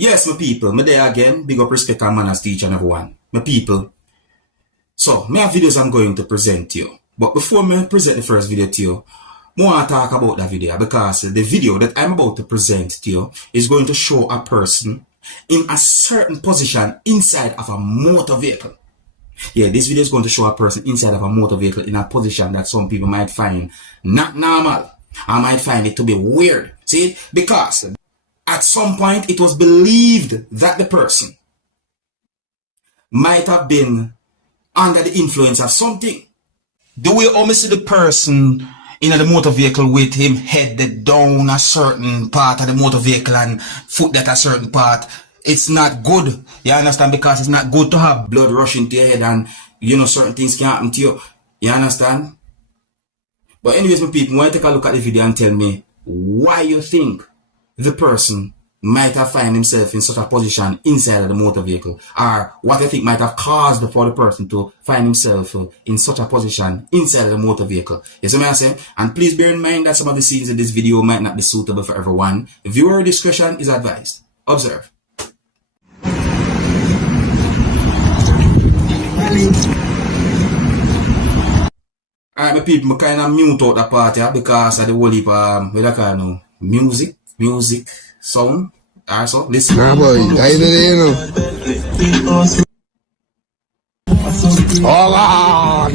Yes, my people, me there again. Big up, respect, and manners to each and everyone. My people. So, me have videos I'm going to present to you. But before me present the first video to you, I want to talk about that video because the video that I'm about to present to you is going to show a person in a certain position inside of a motor vehicle. Yeah, this video is going to show a person inside of a motor vehicle in a position that some people might find not normal. I might find it to be weird. See? Because at some point it was believed that the person might have been under the influence of something. The way I see the person in the motor vehicle with him headed down a certain part of the motor vehicle and foot at a certain part, it's not good. You understand? Because it's not good to have blood rushing to your head and, you know, certain things can happen to you. You understand? But anyways, my people, want to take a look at the video and tell me why you think the person might have found himself in such a position inside of the motor vehicle, or what you think might have caused for the person to find himself in such a position inside of the motor vehicle. You see what I'm saying? And please bear in mind that some of the scenes in this video might not be suitable for everyone. Viewer discretion is advised. Observe. Alright, my people, I kind of mute out the part here because of the whole heap of music, sound. Also, listen. Nah, boy, I you know. Hold on.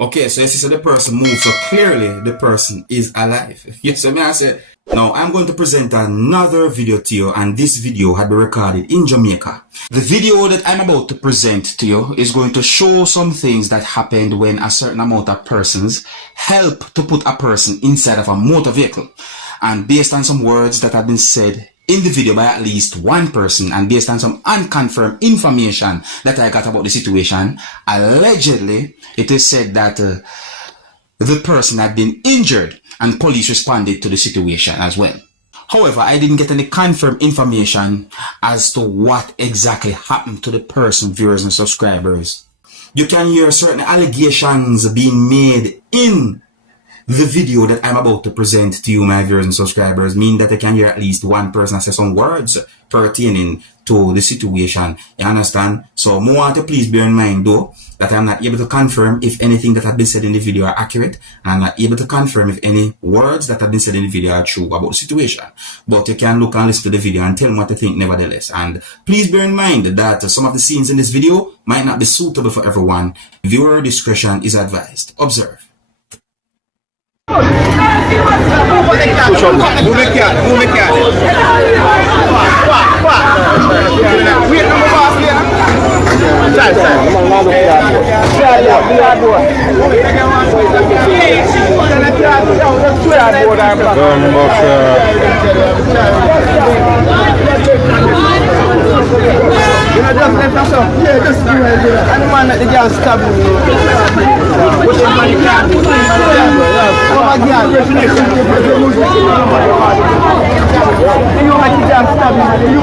Okay, so you see, so the person moves, so clearly the person is alive. Yes, so I said, now I'm going to present another video to you, and this video had been recorded in Jamaica. The video that I'm about to present to you is going to show some things that happened when a certain amount of persons help to put a person inside of a motor vehicle. And based on some words that have been said in the video by at least one person, and based on some unconfirmed information that I got about the situation, allegedly it is said that the person had been injured and police responded to the situation as well. However, I didn't get any confirmed information as to what exactly happened to the person, viewers and subscribers. You can hear certain allegations being made in the video that I'm about to present to you, my viewers and subscribers, mean that I can hear at least one person say some words pertaining to the situation. You understand? So I want to please bear in mind though that I'm not able to confirm if anything that has been said in the video are accurate, and I'm not able to confirm if any words that have been said in the video are true about the situation. But you can look and listen to the video and tell me what you think nevertheless. And please bear in mind that some of the scenes in this video might not be suitable for everyone. Viewer discretion is advised. Observe. Move it, cat. Wait, I'm boss here. Side. You know, just left us up. Yeah, just do it. And the man that the girl stabbed me. What the man can't do? Oh my God. You like the girl stabbed me. You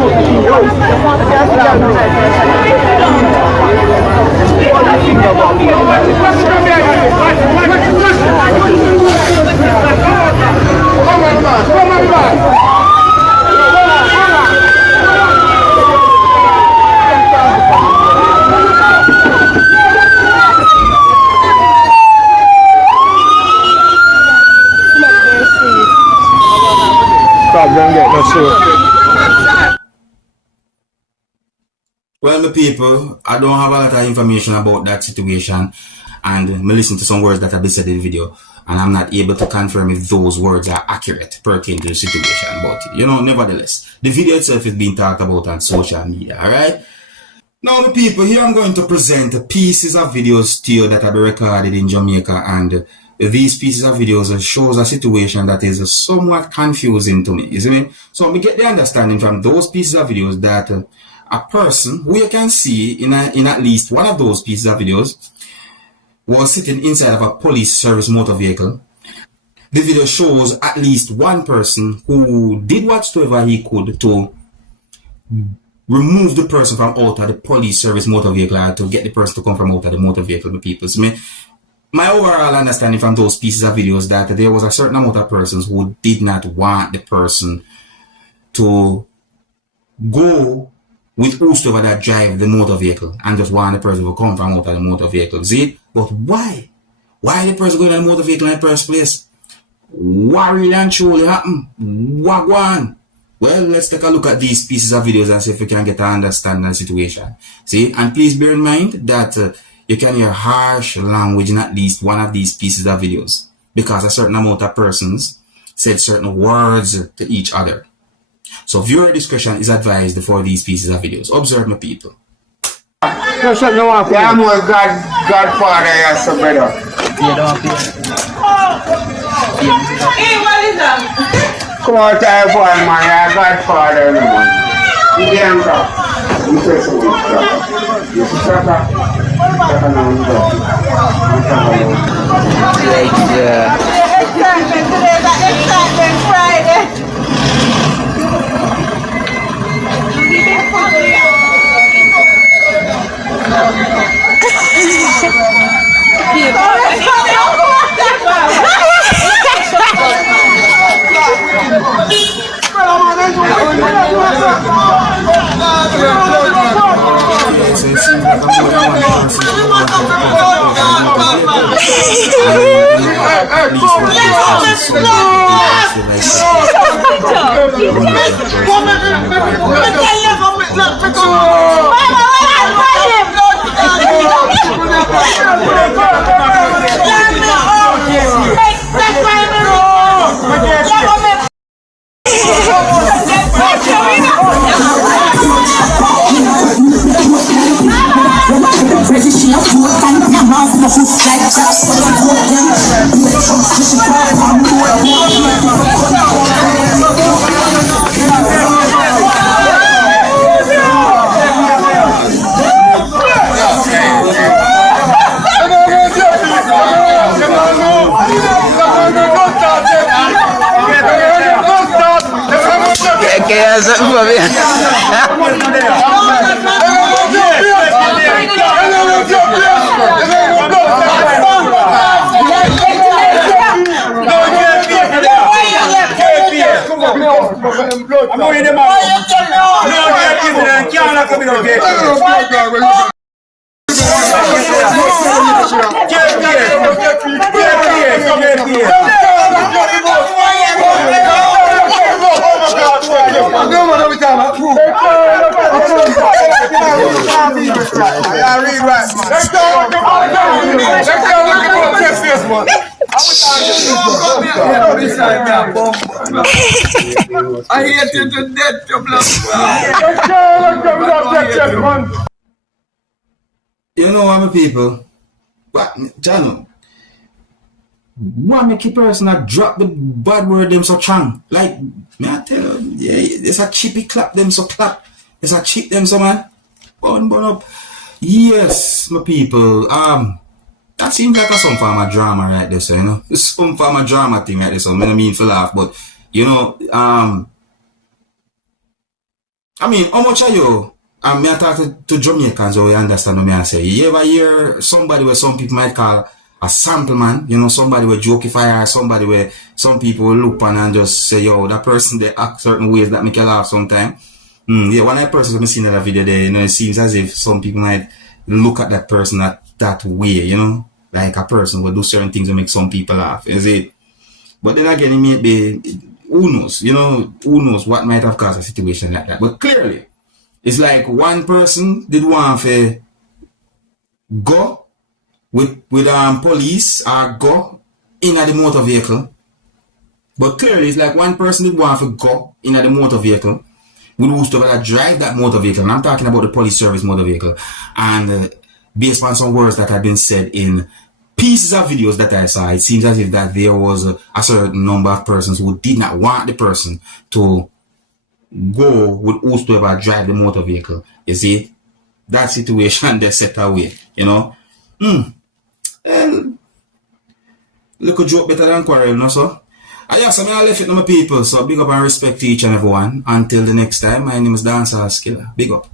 Well, my people, I don't have a lot of information about that situation, and I listen to some words that have been said in the video, and I'm not able to confirm if those words are accurate pertaining to the situation. But, you know, nevertheless, the video itself is being talked about on social media, alright? Now, my people, here I'm going to present pieces of videos to you that have been recorded in Jamaica, and these pieces of videos shows a situation that is somewhat confusing to me, you see me? So we get the understanding from those pieces of videos that a person who you can see in at least one of those pieces of videos was sitting inside of a police service motor vehicle. The video shows at least one person who did whatsoever he could to remove the person from out of the police service motor vehicle, or to get the person to come from out of the motor vehicle. The people, so my overall understanding from those pieces of videos that there was a certain amount of persons who did not want the person to go with whosoever that drive the motor vehicle and just want the person to come from out of the motor vehicle. See? But why? Why the person going in the motor vehicle in the first place? What really and truly happened? What go on? Well, let's take a look at these pieces of videos and see if we can get to understand the situation. See? And please bear in mind that you can hear harsh language in at least one of these pieces of videos because a certain amount of persons said certain words to each other. So viewer discretion is advised for these pieces of videos. Observe, my people. No, something no one. Yeah, I'm with Godfather, yes, so better. You don't feel. Hey, what is that? Come on, tell boy, man, yeah, Godfather, no man. You can't talk. You say something, you see, Saka? Saka now, you go. Yeah. Excitement today, that excitement Friday. I hate you to death, you blood. You know what, my people? What, Jano? Why make a person that drop the bad word them so strong? Like, may I tell you, yeah, there's a chippy clap them so clap. There's a chip them so man. Burn up. Yes, my people. That seems like some form of drama right there, so you know. Some form of drama thing right there, so I don't mean to laugh, but you know, I mean, how much are you? Me I talk to Jamaicans, so you understand what I say. You ever hear somebody where some people might call a sample man, you know, somebody with jokeifier, somebody where some people will look on and just say, yo, that person they act certain ways that make you laugh sometimes. Yeah, one of the persons I've seen in that video there, you know, it seems as if some people might look at that person that way, you know, like a person will do certain things to make some people laugh, is it? But then again, it may be, who knows, you know, who knows what might have caused a situation like that. But clearly, it's like one person did want to go with police or go in the motor vehicle. But clearly, it's like one person did want to go in the motor vehicle with whoever that drive that motor vehicle. And I'm talking about the police service motor vehicle. And based on some words that have been said in pieces of videos that I saw, it seems as if that there was a certain number of persons who did not want the person to go with whoever drive the motor vehicle. You see, that situation they set away, you know. And look a joke better than quarrel, no so? I just I left it to my people, so big up and respect to each and everyone. Until the next time, my name is Dancehall Skilla. Big up.